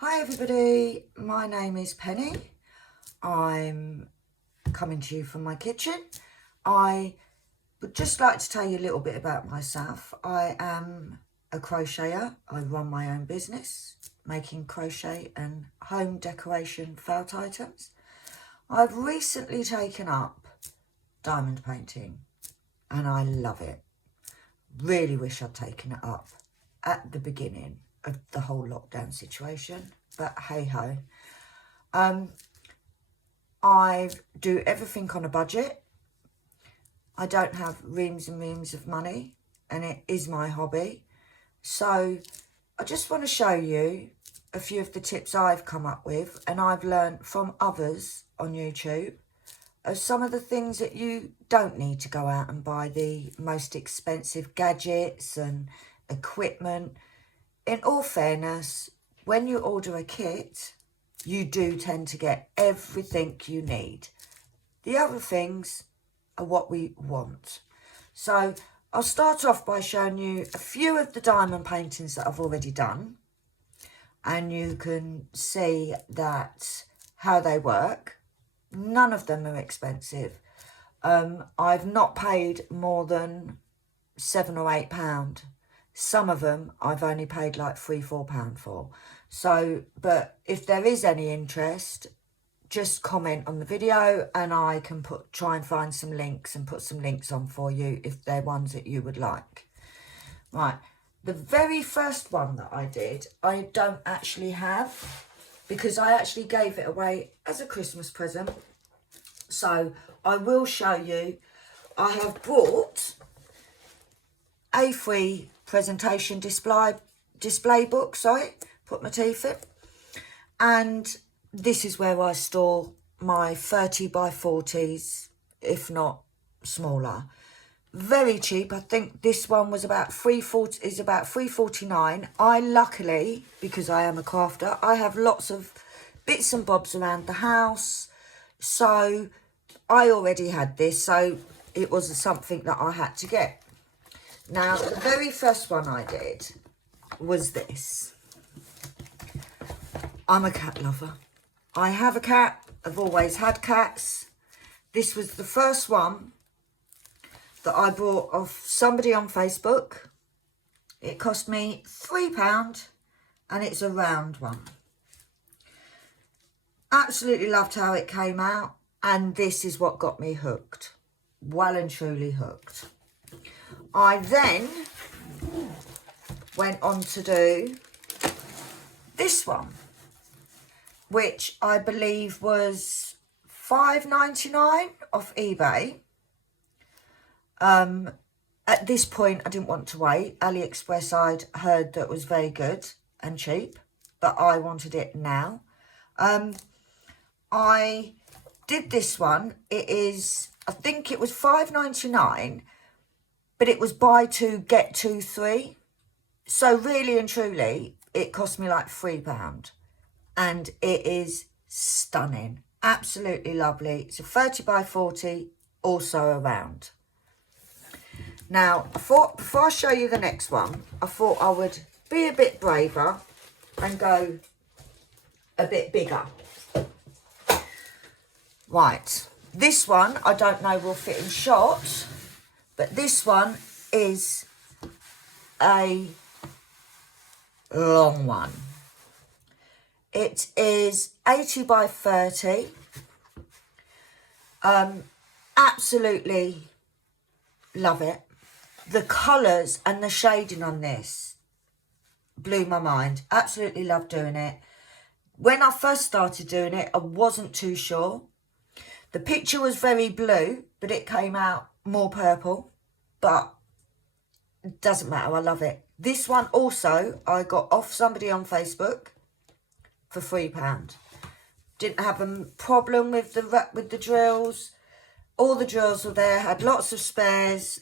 Hi everybody, my name is Penny. I'm coming to you from my kitchen. I would just like to tell you a little bit about myself. I am a crocheter. I run my own business making crochet and home decoration felt items. I've recently taken up diamond painting and I love it. Really wish I'd taken it up at the beginning of the whole lockdown situation, but hey ho. I do everything on a budget. I don't have reams and reams of money and it is my hobby. So I just want to show you a few of the tips I've come up with and I've learned from others on YouTube of some of the things that you don't need to go out and buy the most expensive gadgets and equipment. In all fairness, when you order a kit, you do tend to get everything you need. The other things are what we want. So I'll start off by showing you a few of the diamond paintings that I've already done. And you can see that how they work. None of them are expensive. I've not paid more than £7 or £8. Some of them I've only paid like £3-4 for. So, but if there is any interest, just comment on the video and I can try and find some links and put some links on for you if they're ones that you would like. Right, the very first one that I did, I don't actually have because I actually gave it away as a Christmas present. So I will show you. I have bought A3 presentation display book, sorry, put my teeth in, and this is where I store my 30 by 40s, if not smaller. Very cheap. I think this one was about £3.49. I luckily, because I am a crafter, I have lots of bits and bobs around the house, so I already had this, so it wasn't something that I had to get. Now, the very first one I did was this. I'm a cat lover. I have a cat. I've always had cats. This was the first one that I bought off somebody on Facebook. It cost me £3 and it's a round one. Absolutely loved how it came out, and this is what got me hooked. Well and truly hooked. I then went on to do this one, which I believe was £5.99 off eBay. At this point, I didn't want to wait. AliExpress I'd heard that was very good and cheap, but I wanted it now. I did this one. It is, I think it was £5.99. But it was buy two, get two, free. So really and truly, it cost me like £3. And it is stunning. Absolutely lovely. It's a 30 by 40, also a round. Now, before I show you the next one, I thought I would be a bit braver and go a bit bigger. Right. This one, I don't know will fit in shot. But this one is a long one. It is 80 by 30. Absolutely love it. The colours and the shading on this blew my mind. Absolutely love doing it. When I first started doing it, I wasn't too sure. The picture was very blue, but it came out more purple, but it doesn't matter. I love it. This one also I got off somebody on Facebook for £3. Didn't have a problem with the drills. All the drills were there. Had lots of spares.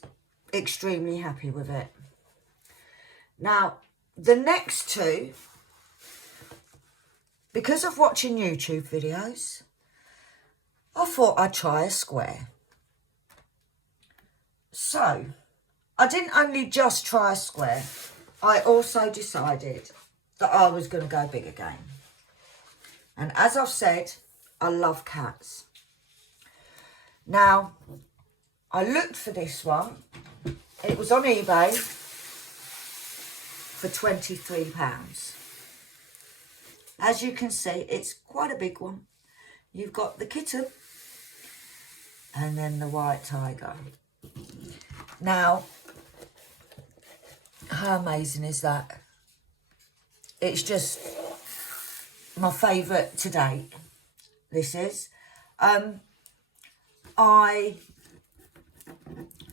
Extremely happy with it. Now the next two, because of watching YouTube videos, I thought I'd try a square. So, I didn't only just try a square, I also decided that I was going to go big again. And as I've said, I love cats. Now, I looked for this one. It was on eBay for £23. As you can see, it's quite a big one. You've got the kitten and then the white tiger. Now, how amazing is that? It's just my favourite to date. This is.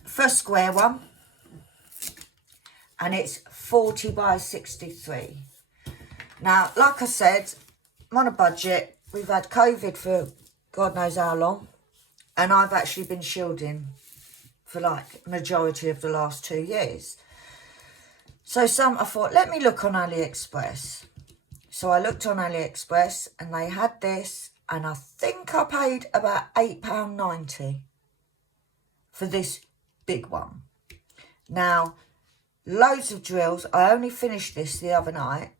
First square one, and it's 40 by 63. Now, like I said, I'm on a budget. We've had COVID for God knows how long, and I've actually been shielding for like majority of the last 2 years. So I thought, let me look on AliExpress. So I looked on AliExpress and they had this, and I think I paid about £8.90 for this big one. Now, loads of drills. I only finished this the other night.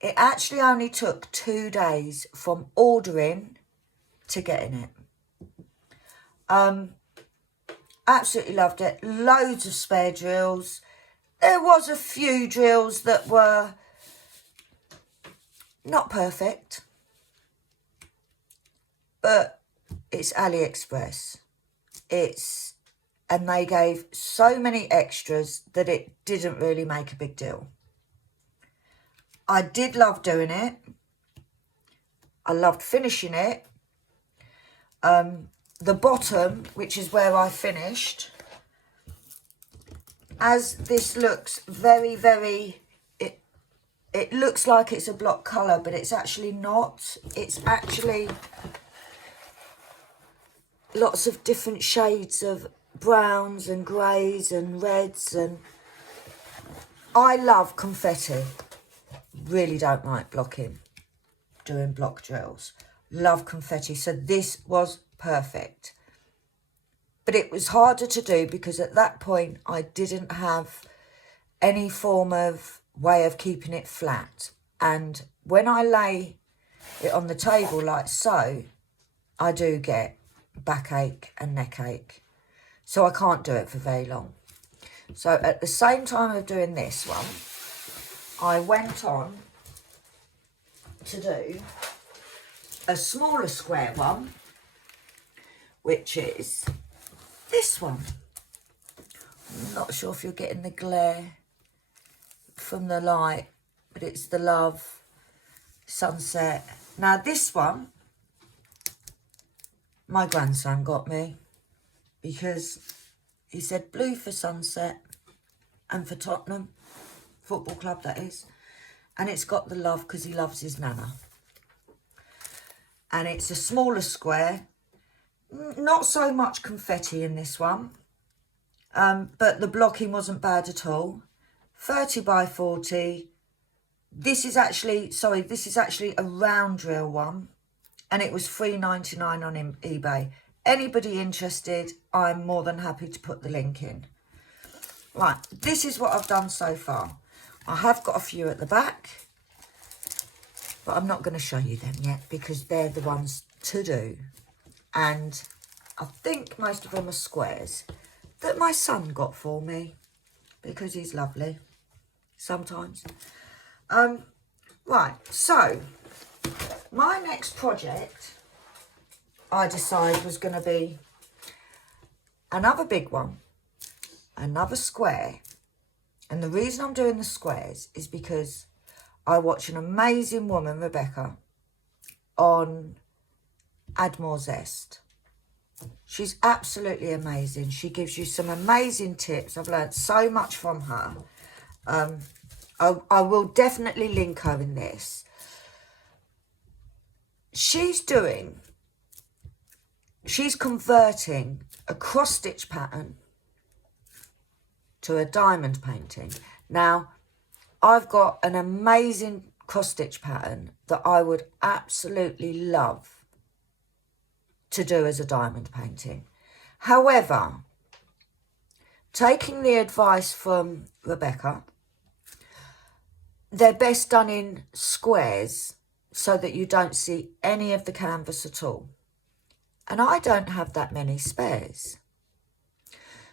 It actually only took 2 days from ordering to getting it. Absolutely loved it. Loads of spare drills. There was a few drills that were not perfect, but it's AliExpress. And they gave so many extras that it didn't really make a big deal. I did love doing it. I loved finishing it. The bottom, which is where I finished, as this looks very, very, it looks like it's a block colour, but it's actually not. It's actually lots of different shades of browns and greys and reds, and I love confetti. Really don't like doing block drills. Love confetti, so this was perfect. But it was harder to do because at that point I didn't have any form of way of keeping it flat. And when I lay it on the table like so, I do get backache and neck ache. So I can't do it for very long. So at the same time of doing this one, I went on to do a smaller square one, which is this one. I'm not sure if you're getting the glare from the light, but it's the Love Sunset. Now this one, my grandson got me because he said blue for sunset and for Tottenham Football Club, that is. And it's got the love because he loves his nana. And it's a smaller square. Not so much confetti in this one. But the blocking wasn't bad at all. 30 by 40. This is actually a round drill one. And it was $3.99 on eBay. Anybody interested, I'm more than happy to put the link in. Right, this is what I've done so far. I have got a few at the back, but I'm not going to show you them yet because they're the ones to do. And I think most of them are squares that my son got for me because he's lovely sometimes. Right, so my next project I decided was going to be another big one, another square. And the reason I'm doing the squares is because I watch an amazing woman, Rebecca, on Add More Zest. She's absolutely amazing. She gives you some amazing tips. I've learned so much from her. I will definitely link her in this. She's converting a cross-stitch pattern to a diamond painting. Now, I've got an amazing cross-stitch pattern that I would absolutely love to do as a diamond painting. However, taking the advice from Rebecca, they're best done in squares so that you don't see any of the canvas at all. And I don't have that many spares.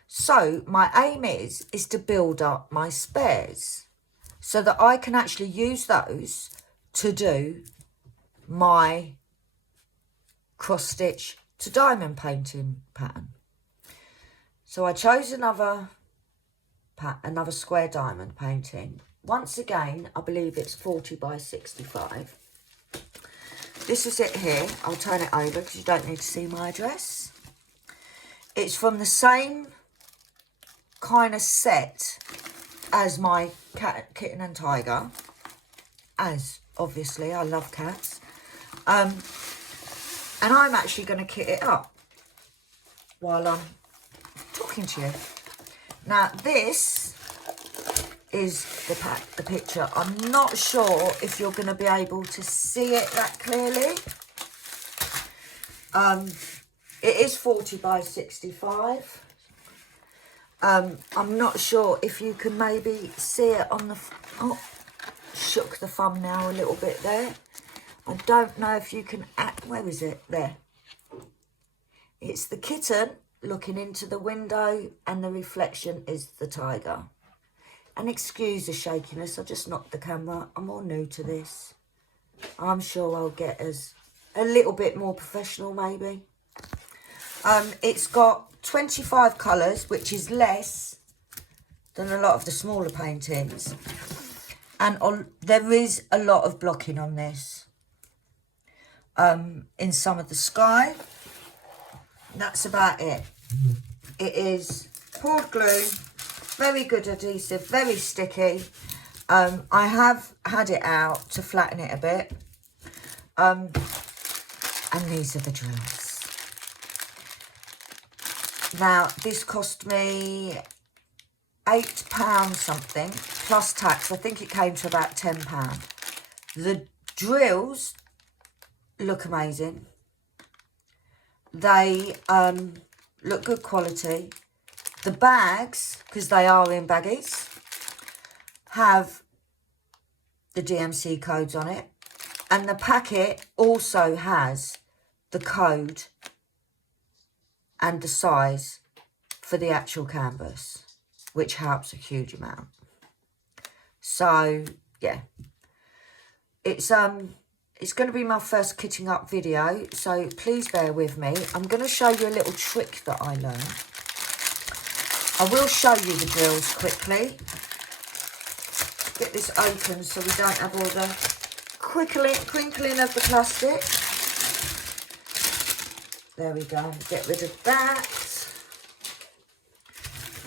So my aim is to build up my spares so that I can actually use those to do my cross stitch to diamond painting pattern. So I chose another square diamond painting. Once again, I believe it's 40 by 65. This is it here. I'll turn it over because you don't need to see my address. It's from the same kind of set as my cat, kitten and tiger. As, obviously, I love cats. And I'm actually going to kit it up while I'm talking to you. Now, this is the picture. I'm not sure if you're going to be able to see it that clearly. It is 40 by 65. I'm not sure if you can maybe see it on the... Oh, shook the thumbnail a little bit there. I don't know if you can... Where is it? There. It's the kitten looking into the window and the reflection is the tiger. And excuse the shakiness, I just knocked the camera. I'm all new to this. I'm sure I'll get as a little bit more professional maybe. It's got 25 colours, which is less than a lot of the smaller paintings. And there is a lot of blocking on this. In some of the sky. That's about it. It is poured glue. Very good adhesive, very sticky. I have had it out to flatten it a bit. And these are the drills. Now, this cost me £8 something, plus tax. I think it came to about £10. The drills look amazing. They look good quality. The bags, because they are in baggies, have the DMC codes on it. And the packet also has the code and the size for the actual canvas, which helps a huge amount. So, yeah. It's going to be my first kitting up video, so please bear with me. I'm going to show you a little trick that I learned. I will show you the drills quickly. Get this open so we don't have all the crinkling of the plastic. There we go. Get rid of that.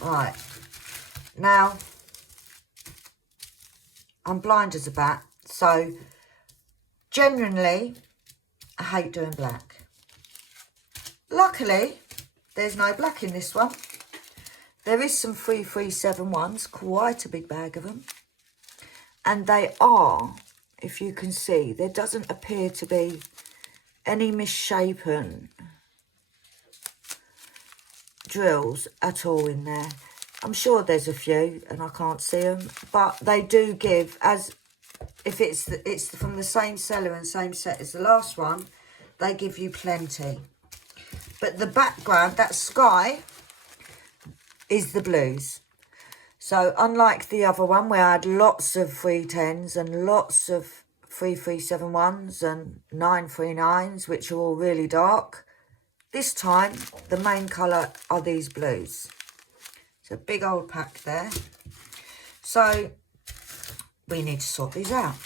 Right. Now, I'm blind as a bat, so generally, I hate doing black. Luckily, there's no black in this one. There is some 3371s, quite a big bag of them. And they are, if you can see, there doesn't appear to be any misshapen drills at all in there. I'm sure there's a few and I can't see them, but they do give, as if it's from the same seller and same set as the last one, they give you plenty. But the background, that sky, is the blues. So unlike the other one where I had lots of 310s and lots of 3371s and 939s, which are all really dark, this time the main colour are these blues. It's a big old pack there. So we need to sort these out.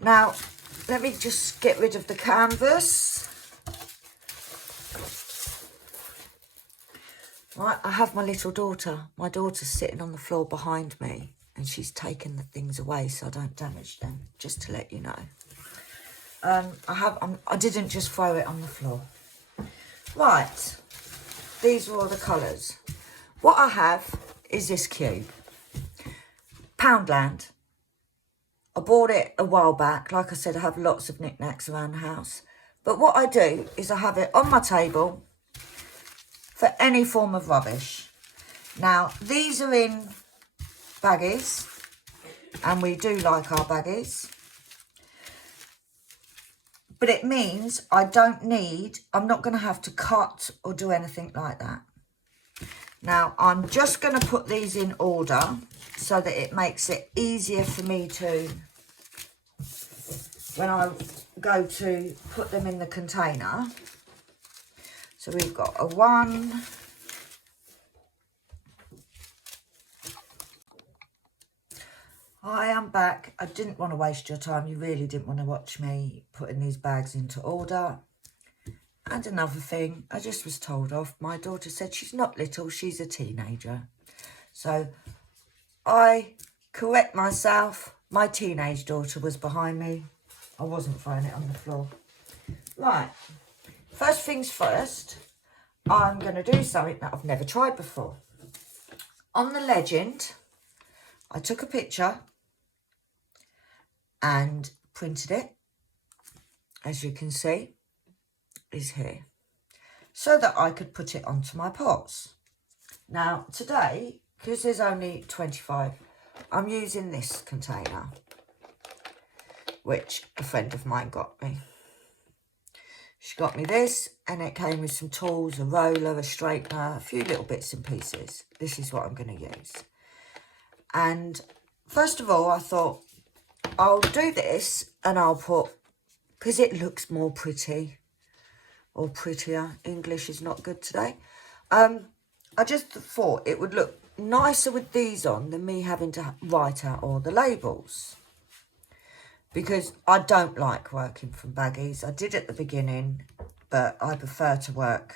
Now, let me just get rid of the canvas. Right, I have my little daughter. My daughter's sitting on the floor behind me and she's taken the things away so I don't damage them, just to let you know. I didn't just throw it on the floor. Right, these are all the colours. What I have is this cube. Poundland. I bought it a while back. Like I said, I have lots of knickknacks around the house. But what I do is I have it on my table for any form of rubbish. Now, these are in baggies, and we do like our baggies. But it means I'm not going to have to cut or do anything like that. Now, I'm just going to put these in order so that it makes it easier for me to, when I go to put them in the container. So we've got a 1, I am back. I didn't want to waste your time. You really didn't want to watch me putting these bags into order. And another thing, I just was told off. My daughter said she's not little, she's a teenager. So I correct myself. My teenage daughter was behind me. I wasn't throwing it on the floor. Right, first things first, I'm going to do something that I've never tried before. On the legend, I took a picture and printed it, as you can see, is here, so that I could put it onto my pots. Now today, because there's only 25, I'm using this container, which a friend of mine got me. She got me this, and it came with some tools, a roller, a straightener, a few little bits and pieces. This is what I'm going to use. And first of all, I thought, I'll do this and I'll put, because it looks more pretty or prettier. English is not good today. I just thought it would look nicer with these on than me having to write out all the labels. Because I don't like working from baggies. I did at the beginning, but I prefer to work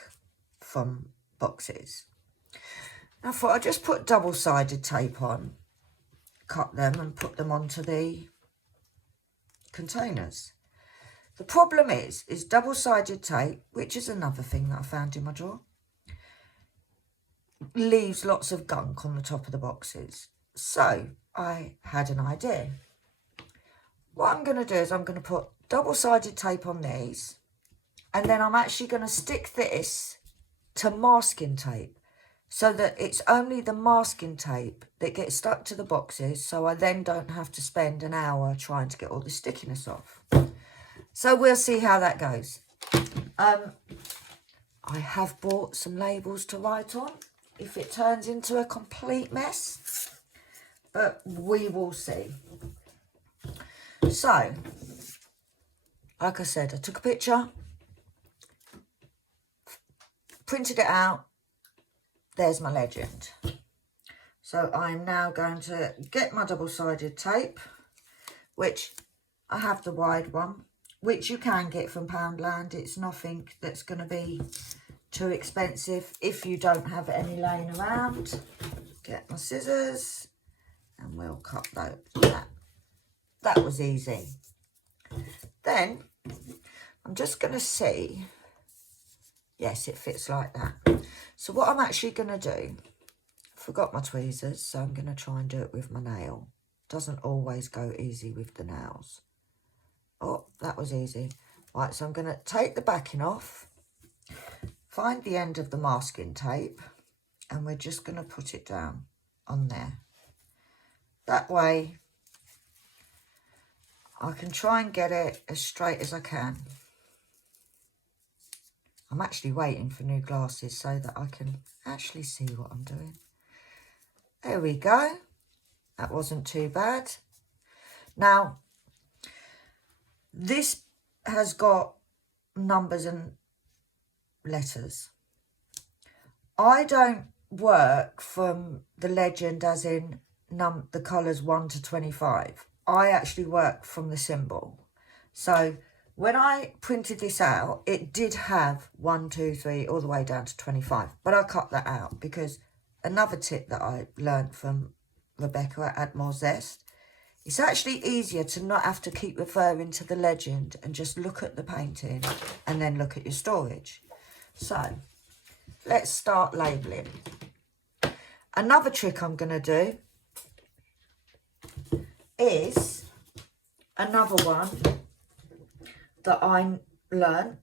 from boxes. I thought I'd just put double-sided tape on, cut them and put them onto the containers. The problem is double-sided tape, which is another thing that I found in my drawer, leaves lots of gunk on the top of the boxes. So I had an idea. What I'm going to do is I'm going to put double-sided tape on these, and then I'm actually going to stick this to masking tape so that it's only the masking tape that gets stuck to the boxes, so I then don't have to spend an hour trying to get all the stickiness off. So we'll see how that goes. I have bought some labels to write on if it turns into a complete mess, but we will see. So, like I said, I took a picture, printed it out. There's my legend. So I'm now going to get my double-sided tape, which I have the wide one, which you can get from Poundland. It's nothing that's going to be too expensive if you don't have any laying around. Get my scissors and we'll cut that. That was easy. Then I'm just going to see. Yes, it fits like that. So what I'm actually going to do, forgot my tweezers, so I'm going to try and do it with my nail. Doesn't always go easy with the nails. Oh, that was easy. Right, so I'm going to take the backing off, find the end of the masking tape, and we're just going to put it down on there. That way, I can try and get it as straight as I can. I'm actually waiting for new glasses so that I can actually see what I'm doing. There we go. That wasn't too bad. Now, this has got numbers and letters. I don't work from the legend as in the colours 1 to 25. I actually work from the symbol. So when I printed this out, it did have 1, 2, 3, all the way down to 25. But I cut that out because another tip that I learned from Rebecca at Add More Zest, it's actually easier to not have to keep referring to the legend and just look at the painting and then look at your storage. So let's start labelling. Another trick I'm going to do is another one that I learned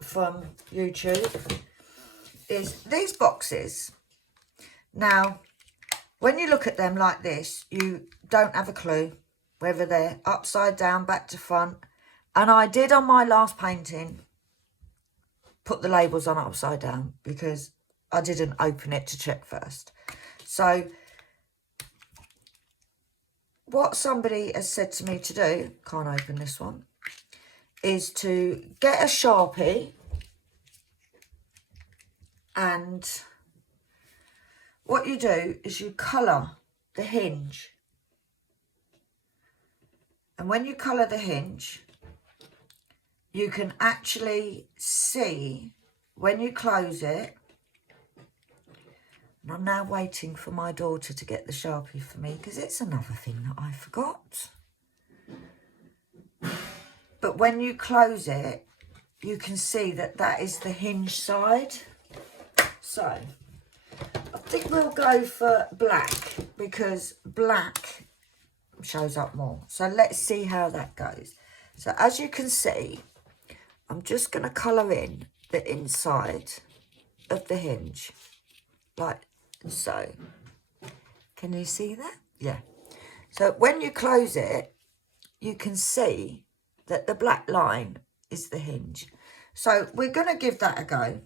from YouTube is these boxes. Now, when you look at them like this, you don't have a clue whether they're upside down, back to front, And I did on my last painting put the labels on upside down because I didn't open it to check first. So what somebody has said to me to do, can't open this one, is to get a Sharpie, and what you do is you colour the hinge. And when you colour the hinge, you can actually see when you close it. And I'm now waiting for my daughter to get the Sharpie for me because it's another thing that I forgot. But when you close it, you can see that that is the hinge side. So I think we'll go for black because black shows up more. So let's see how that goes. So as you can see, I'm just going to colour in the inside of the hinge like so. Can you see that? Yeah. So when you close it, you can see that the black line is the hinge. So we're going to give that a go.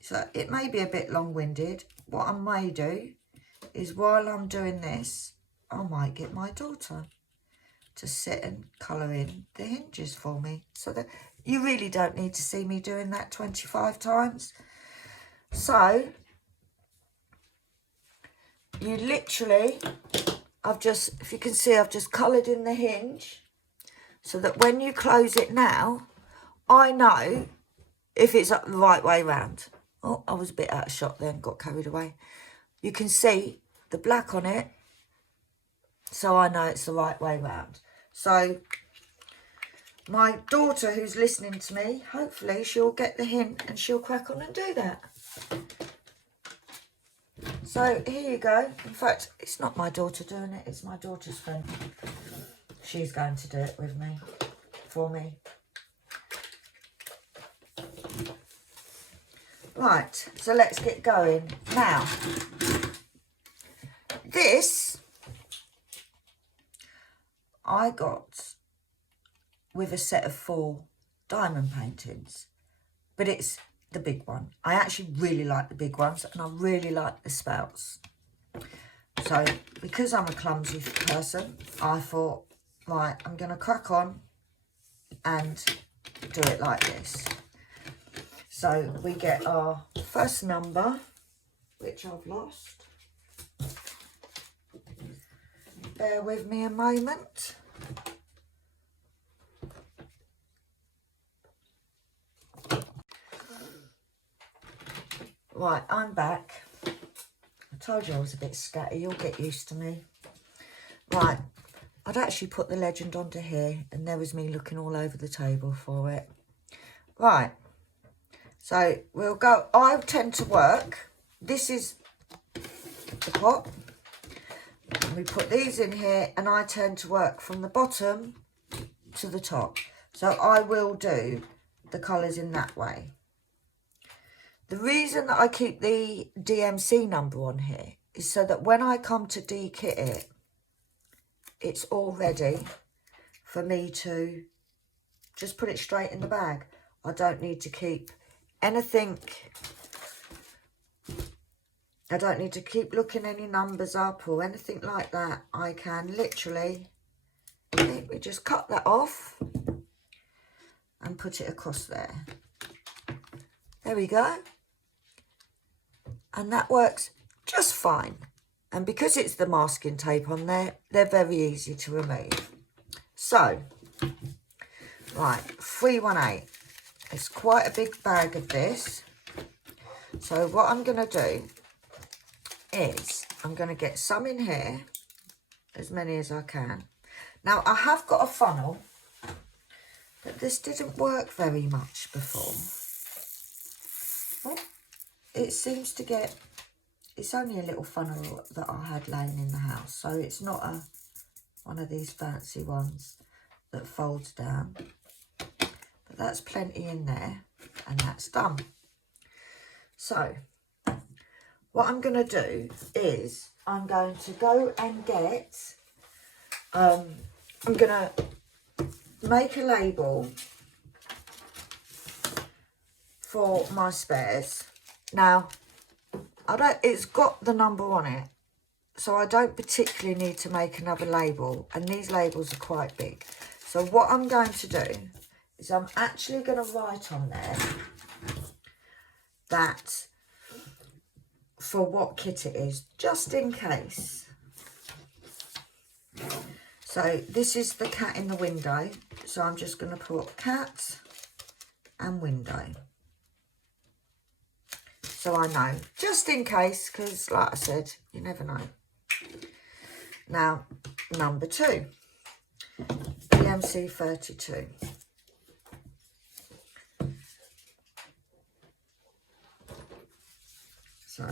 So it may be a bit long-winded. What I may do is while I'm doing this, I might get my daughter to sit and colour in the hinges for me. So that you really don't need to see me doing that 25 times. So you literally, if you can see, I've just coloured in the hinge so that when you close it now, I know if it's up the right way round. Oh, I was a bit out of shot then, got carried away. You can see the black on it, so I know it's the right way round. So my daughter who's listening to me, hopefully she'll get the hint and she'll crack on and do that. So here you go. In fact, it's not my daughter doing it, it's my daughter's friend. She's going to do it with me, for me. Right, so let's get going. Now, this I got with a set of 4 diamond paintings, but it's the big one. I actually really like the big ones and I really like the spouts. So because I'm a clumsy person, I thought, right, I'm going to crack on and do it like this. So we get our first number, which I've lost. Bear with me a moment. Right, I'm back. I told you I was a bit scatty, you'll get used to me. Right, I'd actually put the legend onto here and there was me looking all over the table for it. Right, so we'll go, I tend to work, this is the pot, and we put these in here and I tend to work from the bottom to the top. So I will do the colours in that way. The reason that I keep the DMC number on here is so that when I come to de-kit it, it's all ready for me to just put it straight in the bag. I don't need to keep anything. I don't need to keep looking any numbers up or anything like that. I can literally, we just cut that off and put it across there. There we go. And that works just fine. And because it's the masking tape on there, they're very easy to remove. So, right, 318. It's quite a big bag of this. So what I'm going to do is I'm going to get some in here, as many as I can. Now, I have got a funnel, but this didn't work very much before. Oh, it seems to get, it's only a little funnel that I had laying in the house, so it's not one of these fancy ones that folds down. But that's plenty in there, and that's done. So, what I'm going to do is I'm going to go and get, I'm going to make a label for my spares. Now, it's got the number on it, so I don't particularly need to make another label, and these labels are quite big. So what I'm going to do is I'm actually going to write on there that for what kit it is, just in case. So this is the cat in the window, so I'm just going to put cat and window. So I know, just in case, because like I said, you never know. Now, number 2, BMC 32. So,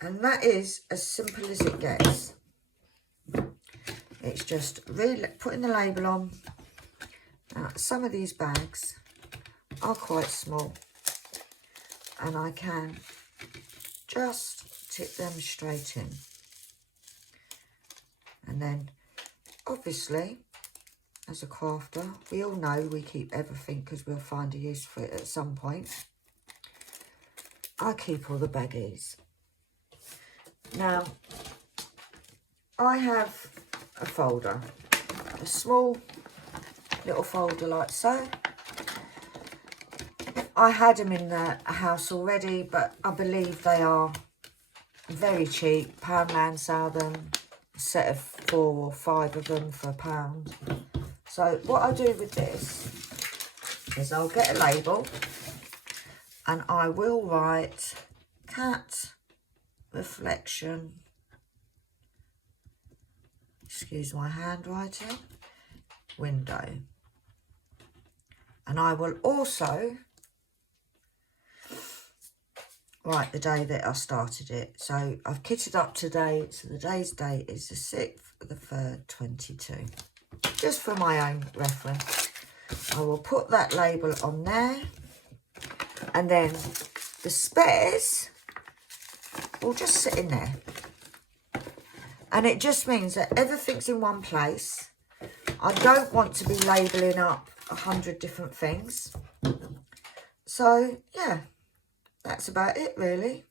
and that is as simple as it gets. It's just really putting the label on. Now, some of these bags are quite small, and I can just tip them straight in. And then, obviously, as a crafter, we all know we keep everything because we'll find a use for it at some point. I keep all the baggies. Now, I have a folder, a small little folder like so. I had them in the house already, but I believe they are very cheap. Poundland sell them, a set of 4 or 5 of them for £1. So what I do with this is I'll get a label and I will write cat reflection, excuse my handwriting, window. And I will also write the day that I started it. So I've kitted up today, so the day's date is the 6th of the 3rd, 22. Just for my own reference. I will put that label on there, and then the spares will just sit in there. And it just means that everything's in one place. I don't want to be labelling up 100 different things. So, yeah, that's about it, really.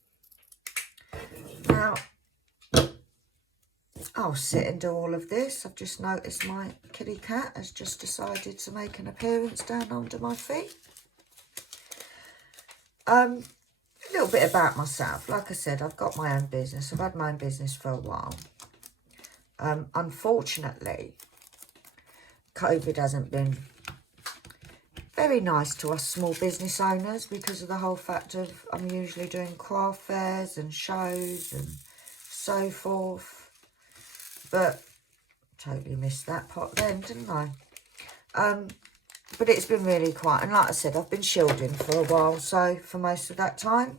Now, I'll sit and do all of this. I've just noticed my kitty cat has just decided to make an appearance down under my feet. A little bit about myself. Like I said, I've got my own business. I've had my own business for a while. Unfortunately, COVID hasn't been very nice to us small business owners because of the whole fact of I'm usually doing craft fairs and shows and so forth. But totally missed that part then, didn't I? But it's been really quiet. And like I said, I've been shielding for a while, so for most of that time.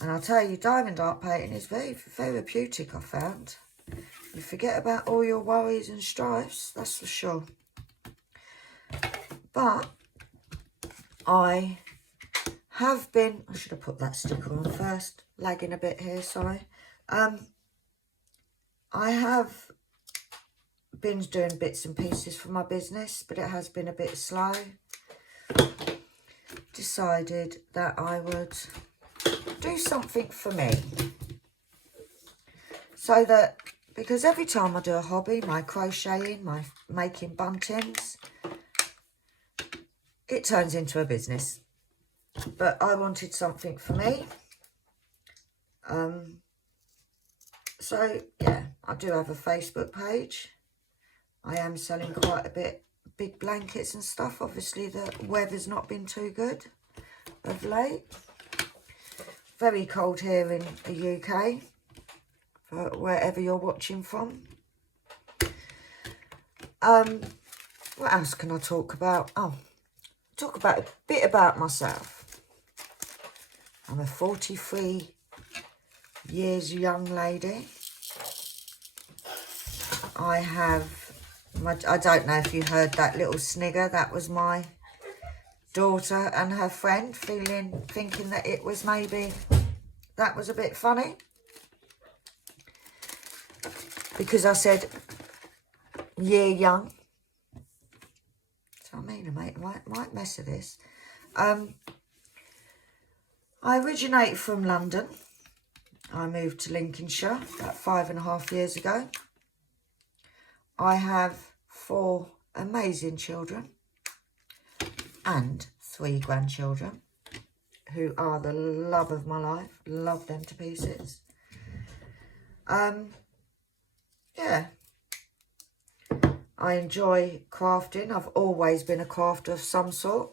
And I'll tell you, diamond art painting is very therapeutic, I found. You forget about all your worries and strifes, that's for sure. But I have been, I should have put that sticker on first, lagging a bit here, sorry. I have been doing bits and pieces for my business, but it has been a bit slow. Decided that I would do something for me. So that, because every time I do a hobby, my crocheting, my making buntings, it turns into a business. But I wanted something for me. So, yeah, I do have a Facebook page. I am selling quite a bit, big blankets and stuff. Obviously, the weather's not been too good of late. Very cold here in the UK, for wherever you're watching from. What else can I talk about? Oh, talk about a bit about myself. I'm a 43 years young lady. I have I don't know if you heard that little snigger. That was my daughter and her friend thinking that it was maybe, that was a bit funny. Because I said, year young. I mean, I might mess with this. I originate from London. I moved to Lincolnshire about 5.5 years ago. I have 4 amazing children and 3 grandchildren who are the love of my life. Love them to pieces. Yeah. I enjoy crafting. I've always been a crafter of some sort.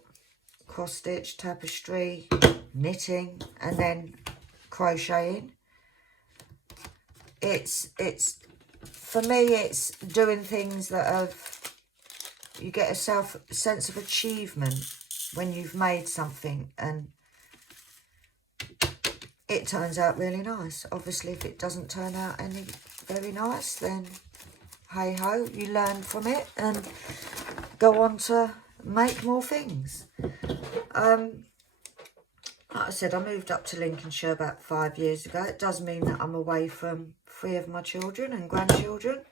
Cross stitch, tapestry, knitting, and then crocheting. It's for me, it's doing things that have, you get a sense of achievement when you've made something and it turns out really nice. Obviously, if it doesn't turn out any very nice, then hey ho, you learn from it and go on to make more things. Like I said, I moved up to Lincolnshire about 5 years ago. It does mean that I'm away from 3 of my children and grandchildren,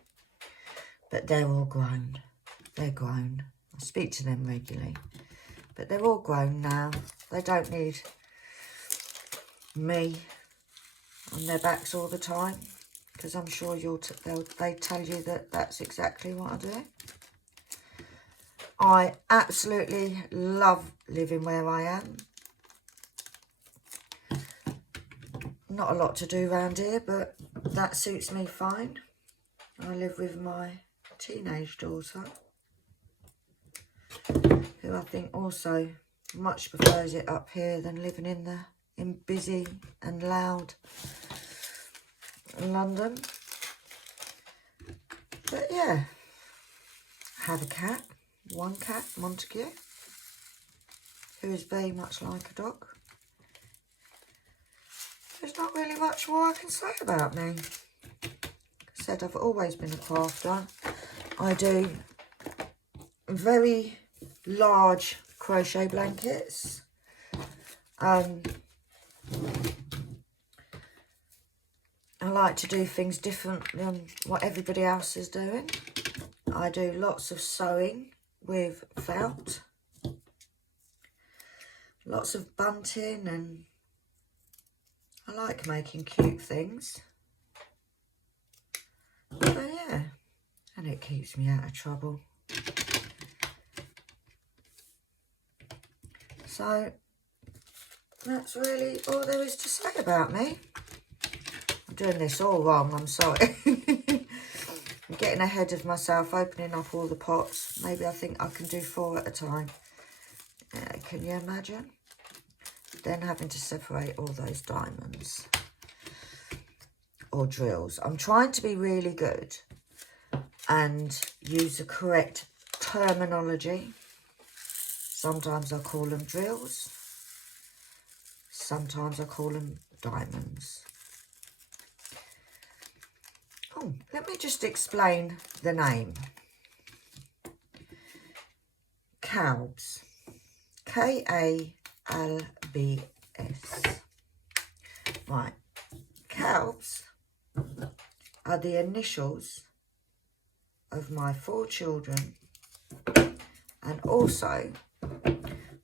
but they're all grown. They're grown. I speak to them regularly, but they're all grown now. They don't need me on their backs all the time, because I'm sure they tell you that that's exactly what I do. I absolutely love living where I am. Not a lot to do around here, but that suits me fine. I live with my teenage daughter, who I think also much prefers it up here than living in busy and loud London. But yeah, have a cat, one cat, Montague, who is very much like a dog. There's not really much more I can say about me. Like I said, I've always been a crafter. I do very large crochet blankets. I like to do things different than what everybody else is doing. I do lots of sewing with felt. Lots of bunting, and I like making cute things. So yeah, and it keeps me out of trouble. So that's really all there is to say about me. I'm doing this all wrong, I'm sorry. I'm getting ahead of myself, opening up all the pots. Maybe I think I can do 4 at a time. Can you imagine? Then having to separate all those diamonds or drills. I'm trying to be really good and use the correct terminology. Sometimes I call them drills. Sometimes I call them diamonds. Oh, let me just explain the name. Kalbs. Kalbs. Right. Kalbs are the initials of my 4 children and also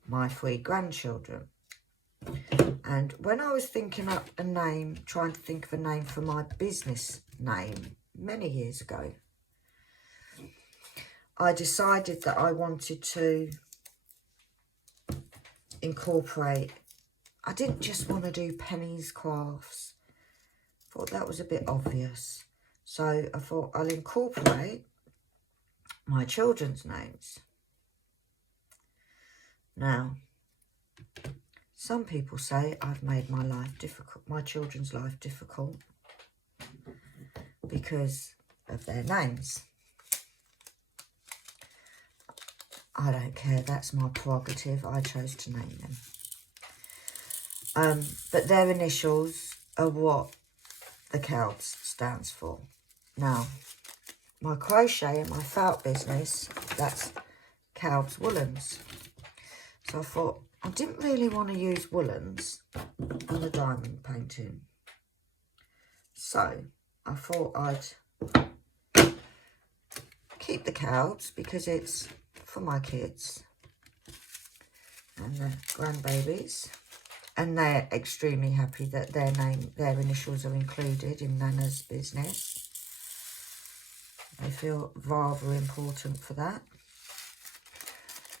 my 3 grandchildren. And when I was thinking up a name, trying to think of a name for my business name many years ago, I decided that I wanted to incorporate, I didn't just want to do Penny's Crafts. Thought that was a bit obvious. So I thought I'll incorporate my children's names. Now, some people say I've made my life difficult, my children's life difficult, because of their names. I don't care, that's my prerogative. I chose to name them. But their initials are what the Kalbs stands for. Now, my crochet and my felt business, that's Kalbs Woolens. So I thought, I didn't really want to use woolens on the diamond painting. So I thought I'd keep the Kalbs because it's for my kids and the grandbabies. And they're extremely happy that their initials are included in Nana's business. They feel rather important for that.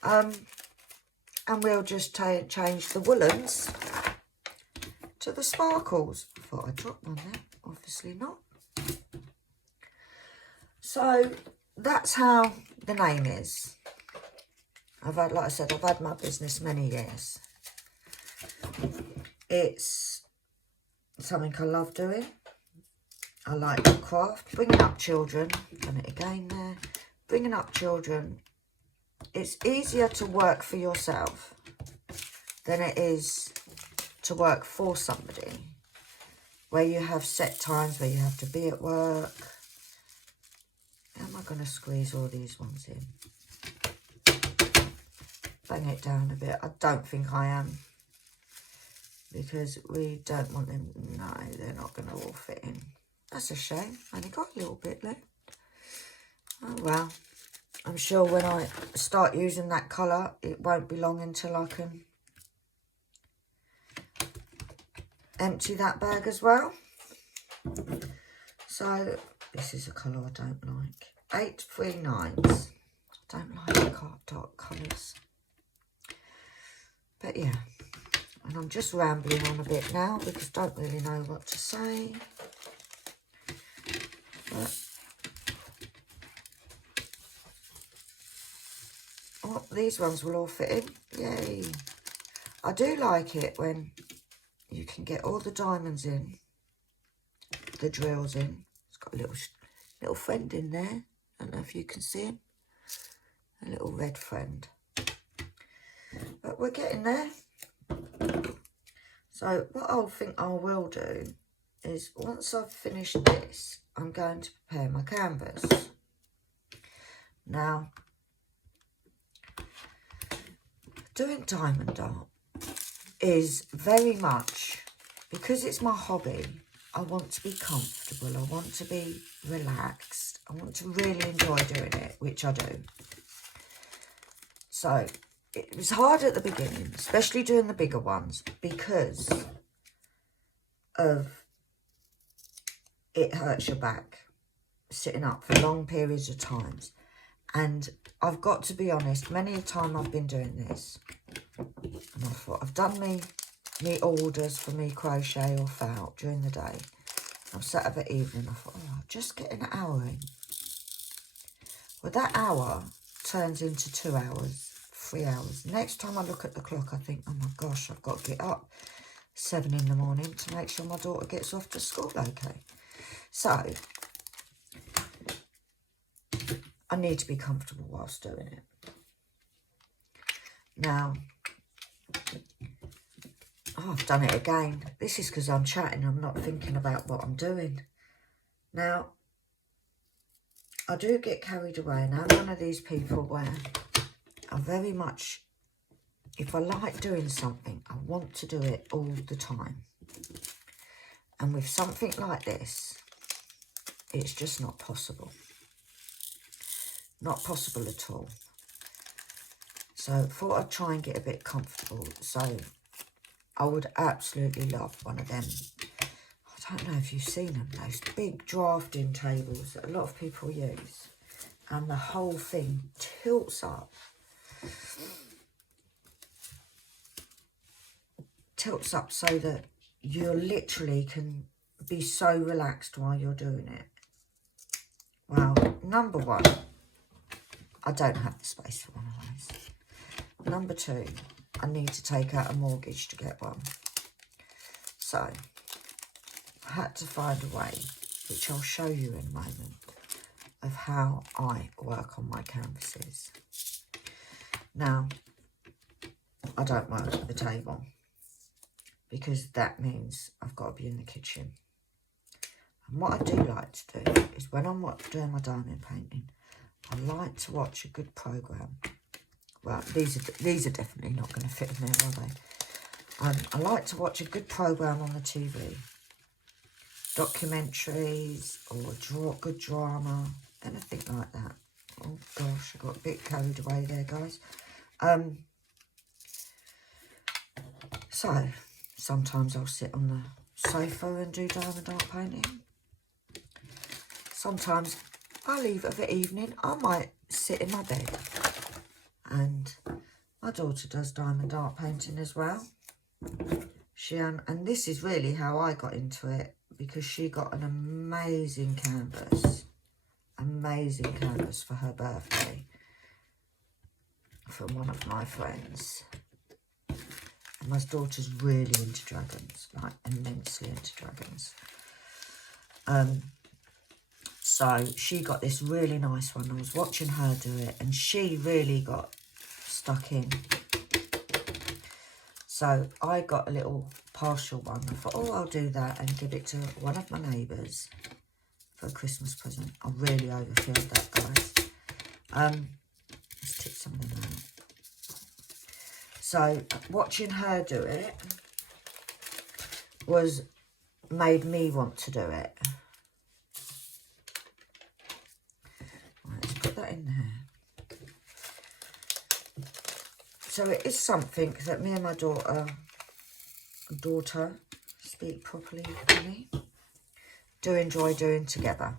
And we'll just change the woolens to the sparkles. I thought I'd drop one there. Obviously not. So that's how the name is. Like I said, I've had my business many years. It's something I love doing. I like the craft. Bringing up children. Done it again there. Bringing up children. It's easier to work for yourself than it is to work for somebody, where you have set times where you have to be at work. How am I going to squeeze all these ones in? Bang it down a bit. I don't think I am, because we don't want them. No, they're not going to all fit in. That's a shame. Only got a little bit left. Oh well. I'm sure when I start using that colour, it won't be long until I can empty that bag as well. So this is a colour I don't like. 839s. I don't like dark colours. But yeah, and I'm just rambling on a bit now because I don't really know what to say. But oh, these ones will all fit in. Yay. I do like it when you can get all the diamonds in, the drills in. It's got a little friend in there. I don't know if you can see him. A little red friend. But we're getting there. So what I think I will do is, once I've finished this, I'm going to prepare my canvas. Now, doing diamond art is very much, because it's my hobby, I want to be comfortable, I want to be relaxed, I want to really enjoy doing it, which I do. So it was hard at the beginning, especially doing the bigger ones, because of it hurts your back sitting up for long periods of times. And I've got to be honest, many a time I've been doing this, and I thought, I've done me orders for me crochet or felt during the day. I've sat up at evening, I thought, oh, I'll just get an hour in. Well, that hour turns into 2 hours, 3 hours. Next time I look at the clock, I think, oh my gosh, I've got to get up 7 in the morning to make sure my daughter gets off to school okay. So I need to be comfortable whilst doing it. Now, oh, I've done it again. This is because I'm chatting, I'm not thinking about what I'm doing. Now, I do get carried away, and I'm one of these people where I very much, if I like doing something, I want to do it all the time. And with something like this, it's just not possible. Not possible at all. So I thought I'd try and get a bit comfortable. So I would absolutely love one of them. I don't know if you've seen them, those big drafting tables that a lot of people use. And the whole thing tilts up. Tilts up so that you literally can be so relaxed while you're doing it. Well, number one, I don't have the space for one of those. Number two, I need to take out a mortgage to get one. So I had to find a way, which I'll show you in a moment, of how I work on my canvases. Now, I don't work at the table, because that means I've got to be in the kitchen. And what I do like to do is, when I'm doing my diamond painting, I like to watch a good programme. Well, these are definitely not going to fit in there, are they? I like to watch a good programme on the TV. Documentaries or good drama, anything like that. Oh gosh, I got a bit carried away there, guys. So sometimes I'll sit on the sofa and do diamond art painting. Sometimes I leave of the evening, I might sit in my bed. And my daughter does diamond art painting as well. And this is really how I got into it, because she got an amazing canvas for her birthday from one of my friends. And my daughter's really into dragons, like immensely into dragons. So she got this really nice one. I was watching her do it and she really got stuck in. So I got a little partial one. I thought, oh, I'll do that and give it to one of my neighbours for a Christmas present. I really overfilled that, guys. Let's tip some of them out. So watching her do it made me want to do it. Right, let's put that in there. So it is something that me and my daughter speak properly for me, do enjoy doing together.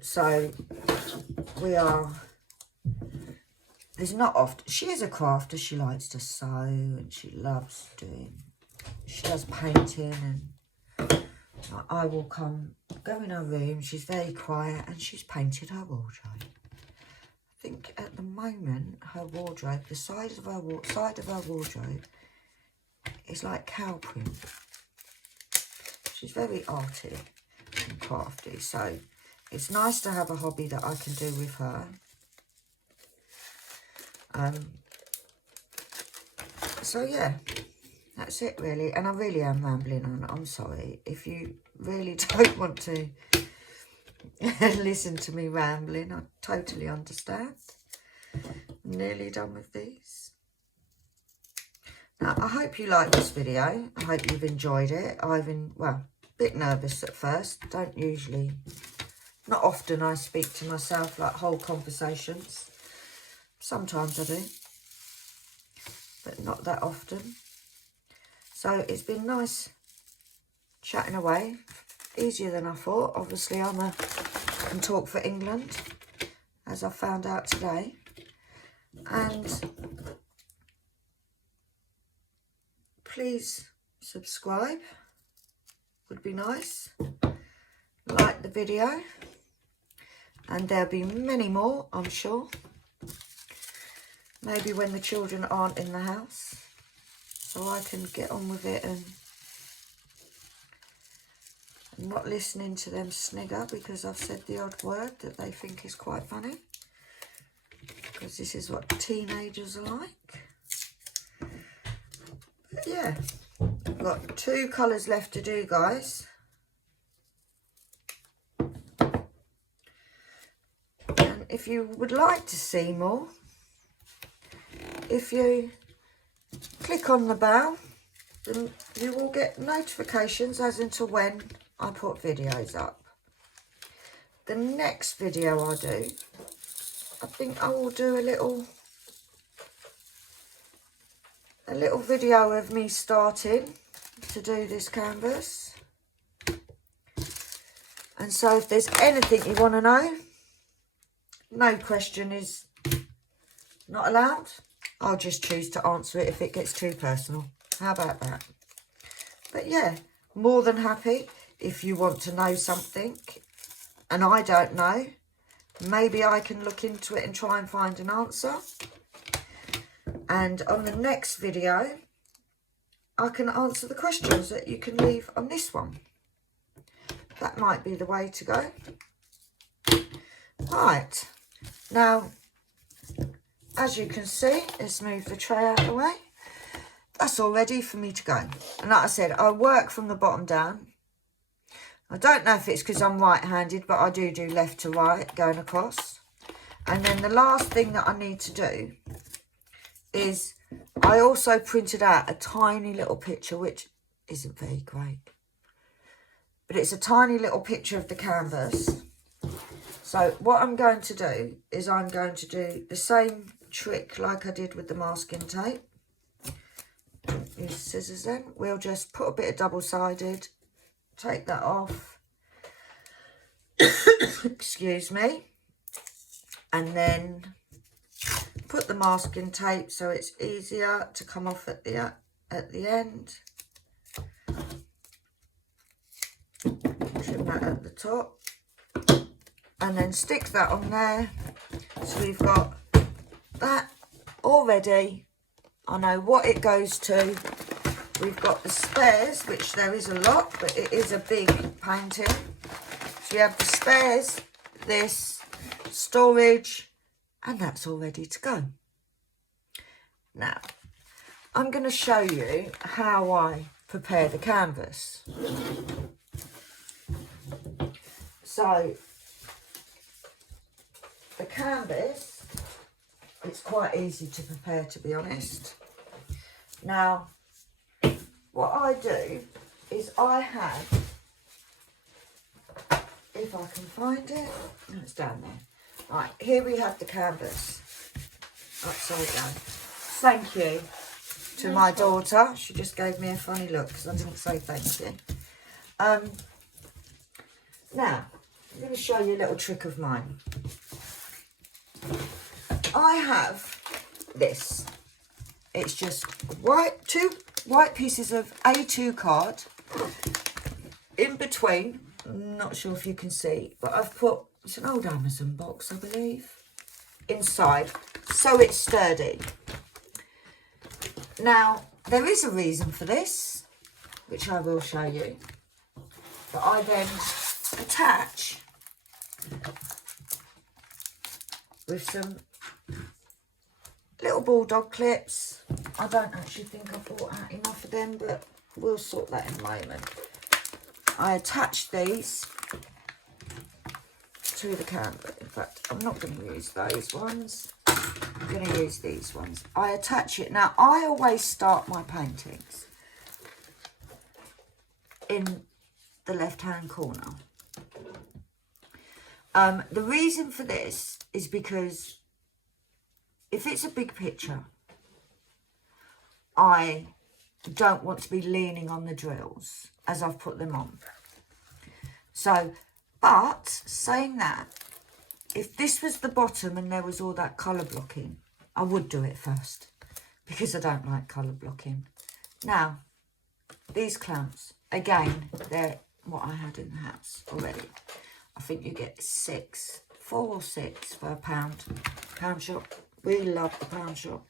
So we are, there's not often, she is a crafter, she likes to sew and she loves she does painting, and I will go in her room, she's very quiet and she's painted her wardrobe. I think at the moment her wardrobe, the side of her wardrobe is like cow print. She's very arty and crafty, so it's nice to have a hobby that I can do with her. So yeah, that's it really. And I really am rambling on. I'm sorry. If you really don't want to listen to me rambling, I totally understand. I'm nearly done with these. Now, I hope you like this video. I hope you've enjoyed it. Well, a bit nervous at first. Not often I speak to myself like whole conversations. Sometimes I do, but not that often. So it's been nice chatting away. Easier than I thought. Obviously I can talk for England, as I found out today. And please subscribe, would be nice. Like the video, and there'll be many more, I'm sure. Maybe when the children aren't in the house, so I can get on with it and not listening to them snigger because I've said the odd word that they think is quite funny, because this is what teenagers are like. But yeah, I've got 2 colours left to do, guys. If you would like to see more, if you click on the bell, then you will get notifications as into when I put videos up. The next video I do, I think I will do a little video of me starting to do this canvas. And so if there's anything you want to know, no question is not allowed. I'll just choose to answer it if it gets too personal. How about that? But yeah, more than happy if you want to know something and I don't know. Maybe I can look into it and try and find an answer. And on the next video, I can answer the questions that you can leave on this one. That might be the way to go. Right. Now, as you can see, let's move the tray out of the way. That's all ready for me to go. And like I said, I work from the bottom down. I don't know if it's because I'm right-handed, but I do left to right going across. And then the last thing that I need to do is I also printed out a tiny little picture, which isn't very great. But it's a tiny little picture of the canvas. So what I'm going to do is I'm going to do the same trick like I did with the masking tape. Use scissors then. We'll just put a bit of double-sided, take that off. Excuse me. And then put the masking tape so it's easier to come off at the end. Trim that at the top. And then stick that on there. So we've got that already. I know what it goes to. We've got the spares, which there is a lot, but it is a big painting. So you have the spares, this, storage, and that's all ready to go. Now, I'm going to show you how I prepare the canvas. So, the canvas, it's quite easy to prepare, to be honest. Now, what I do is I have, if I can find it, no, it's down there. Right, here we have the canvas, upside down. Thank you to my daughter. She just gave me a funny look because I didn't say thank you. Now, I'm going to show you a little trick of mine. I have this. It's just two white pieces of A2 card. In between, I'm not sure if you can see, but I've put, it's an old Amazon box, I believe, inside, so it's sturdy. Now, there is a reason for this, which I will show you. But I then attach with some little bulldog clips. I don't actually think I bought out enough of them, but we'll sort that in a moment. I attach these to the canvas. In fact, I'm not going to use those ones. I'm going to use these ones. I attach it. Now, I always start my paintings in the left-hand corner. The reason for this is because if it's a big picture, I don't want to be leaning on the drills as I've put them on. So, but saying that, if this was the bottom and there was all that colour blocking, I would do it first because I don't like colour blocking. Now, these clamps, again, they're what I had in the house already. I think you get 4 or 6 for £1. Shop. We love the pound shop.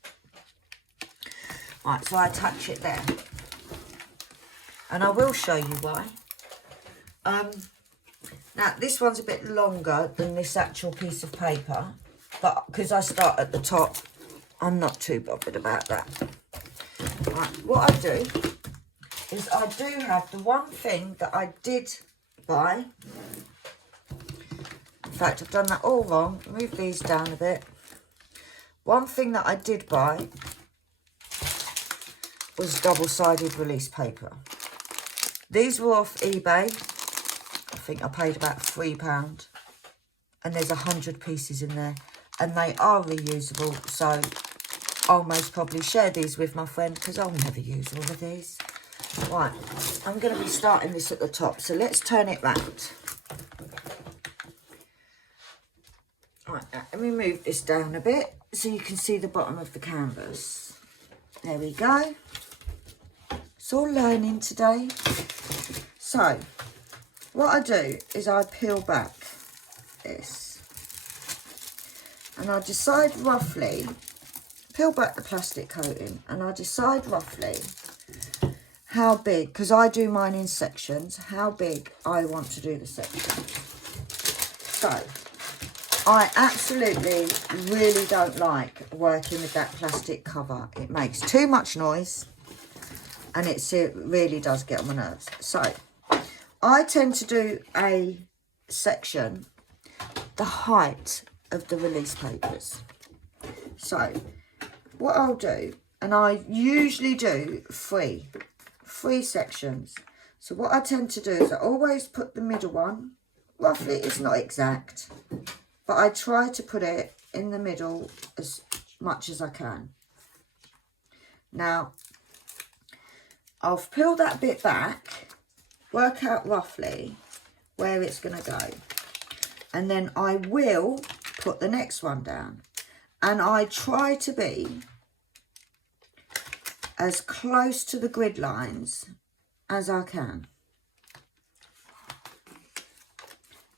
Right, so I attach it there. And I will show you why. Now, this one's a bit longer than this actual piece of paper, but because I start at the top, I'm not too bothered about that. Right, what I do is I do have the one thing that I did buy. In fact, I've done that all wrong. Move these down a bit. One thing that I did buy was double-sided release paper. These were off eBay. I think I paid about £3. And there's 100 pieces in there. And they are reusable. So I'll most probably share these with my friend because I'll never use all of these. Right, I'm going to be starting this at the top. So let's turn it round. Right, let me move this down a bit so you can see the bottom of the canvas. There we go. It's all learning today. So, what I do is I peel back this. And I decide roughly, peel back the plastic coating, and I decide roughly how big, because I do mine in sections, how big I want to do the section. So, I absolutely really don't like working with that plastic cover. It makes too much noise and it really does get on my nerves. So, I tend to do a section the height of the release papers. So, what I'll do, and I usually do three 3 sections. So what I tend to do is I always put the middle one, roughly, it's not exact, but I try to put it in the middle as much as I can. Now, I'll peel that bit back, work out roughly where it's going to go. And then I will put the next one down. And I try to be as close to the grid lines as I can.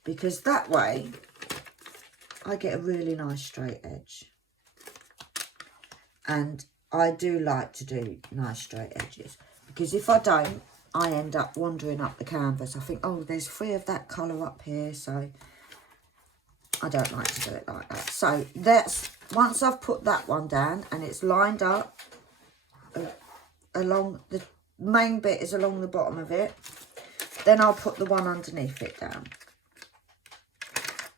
Because that way, I get a really nice straight edge. And I do like to do nice straight edges. Because if I don't, I end up wandering up the canvas. I think, oh, there's 3 of that colour up here, so I don't like to do it like that. So that's, once I've put that one down and it's lined up along, the main bit is along the bottom of it, then I'll put the one underneath it down.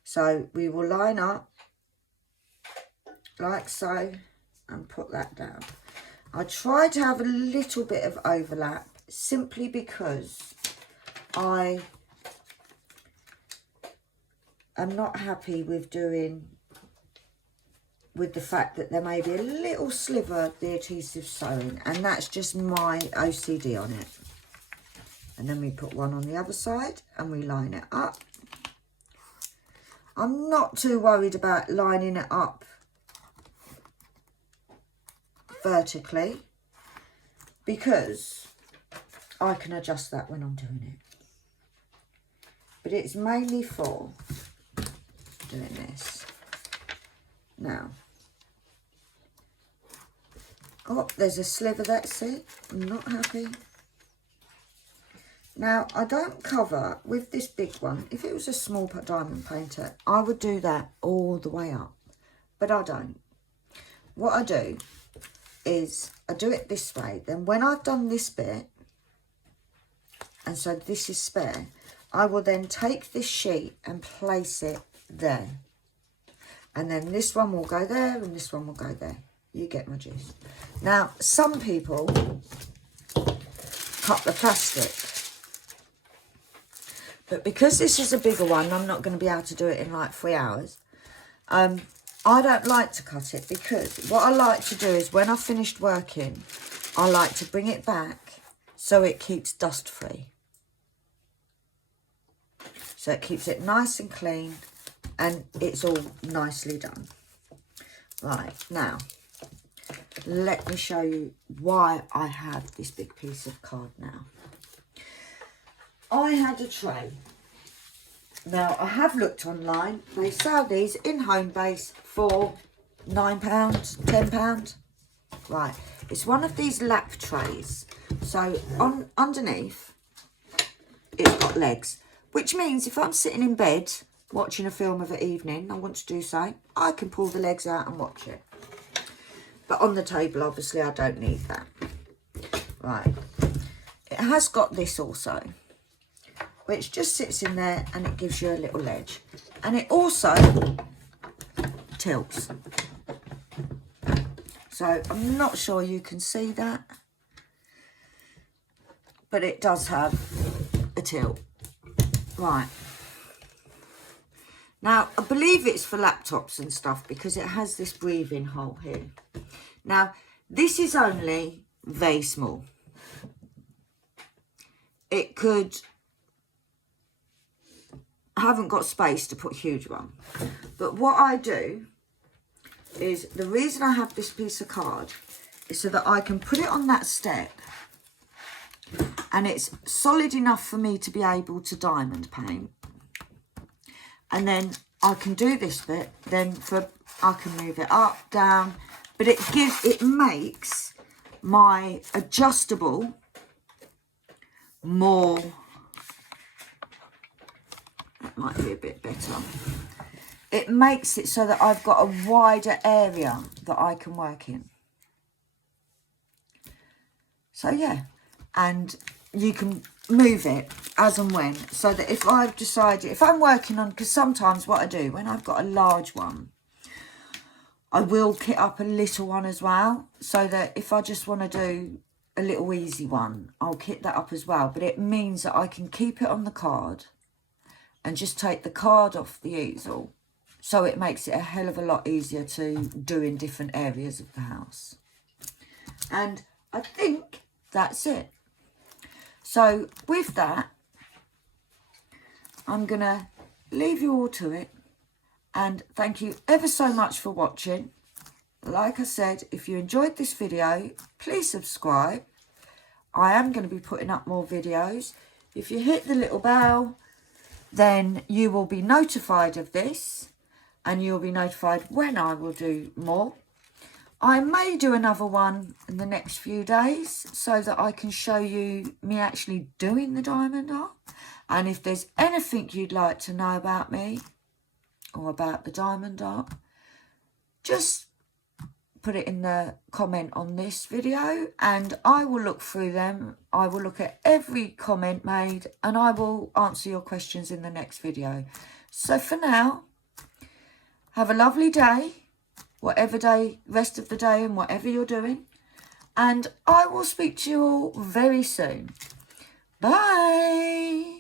So we will line up like so and put that down. I try to have a little bit of overlap simply because I am not happy with the fact that there may be a little sliver of the adhesive sewing, and that's just my OCD on it. And then we put one on the other side and we line it up. I'm not too worried about lining it up vertically because I can adjust that when I'm doing it. But it's mainly for doing this. Now, oh, there's a sliver there, see? I'm not happy. Now, I don't cover with this big one. If it was a small diamond painter, I would do that all the way up. But I don't. What I do is I do it this way. Then when I've done this bit, and so this is spare, I will then take this sheet and place it there. And then this one will go there and this one will go there. You get my gist. Now, some people cut the plastic. But because this is a bigger one, I'm not going to be able to do it in like 3 hours. I don't like to cut it because what I like to do is when I've finished working, I like to bring it back so it keeps dust free. So it keeps it nice and clean and it's all nicely done. Right, now, let me show you why I have this big piece of card now. I had a tray. Now, I have looked online. They sell these in Homebase for £9, £10. Right, it's one of these lap trays. So, underneath, it's got legs. Which means if I'm sitting in bed watching a film of an evening, I want to do so, I can pull the legs out and watch it. But on the table, obviously, I don't need that. Right, it has got this also, which just sits in there and it gives you a little ledge. And it also tilts. So I'm not sure you can see that, but it does have a tilt. Right. Now, I believe it's for laptops and stuff because it has this breathing hole here. Now, this is only very small. It could... I haven't got space to put a huge one. But what I do is, the reason I have this piece of card is so that I can put it on that step and it's solid enough for me to be able to diamond paint. And then I can do this bit, then I can move it up, down, but it makes my adjustable more... That might be a bit better. It makes it so that I've got a wider area that I can work in. So yeah, and you can move it as and when, so that if I've decided, if I'm working on, because sometimes what I do when I've got a large one, I will kit up a little one as well, so that if I just want to do a little easy one. I'll kit that up as well, but it means that I can keep it on the card and just take the card off the easel. So it makes it a hell of a lot easier to do in different areas of the house. And I think that's it. So with that, I'm going to leave you all to it. And thank you ever so much for watching. Like I said, if you enjoyed this video, please subscribe. I am going to be putting up more videos. If you hit the little bell, then you will be notified of this. And you'll be notified when I will do more. I may do another one in the next few days so that I can show you me actually doing the diamond art. And if there's anything you'd like to know about me or about the diamond art, just put it in the comment on this video and I will look through them. I will look at every comment made and I will answer your questions in the next video. So for now, have a lovely day, whatever day, rest of the day and whatever you're doing. And I will speak to you all very soon. Bye.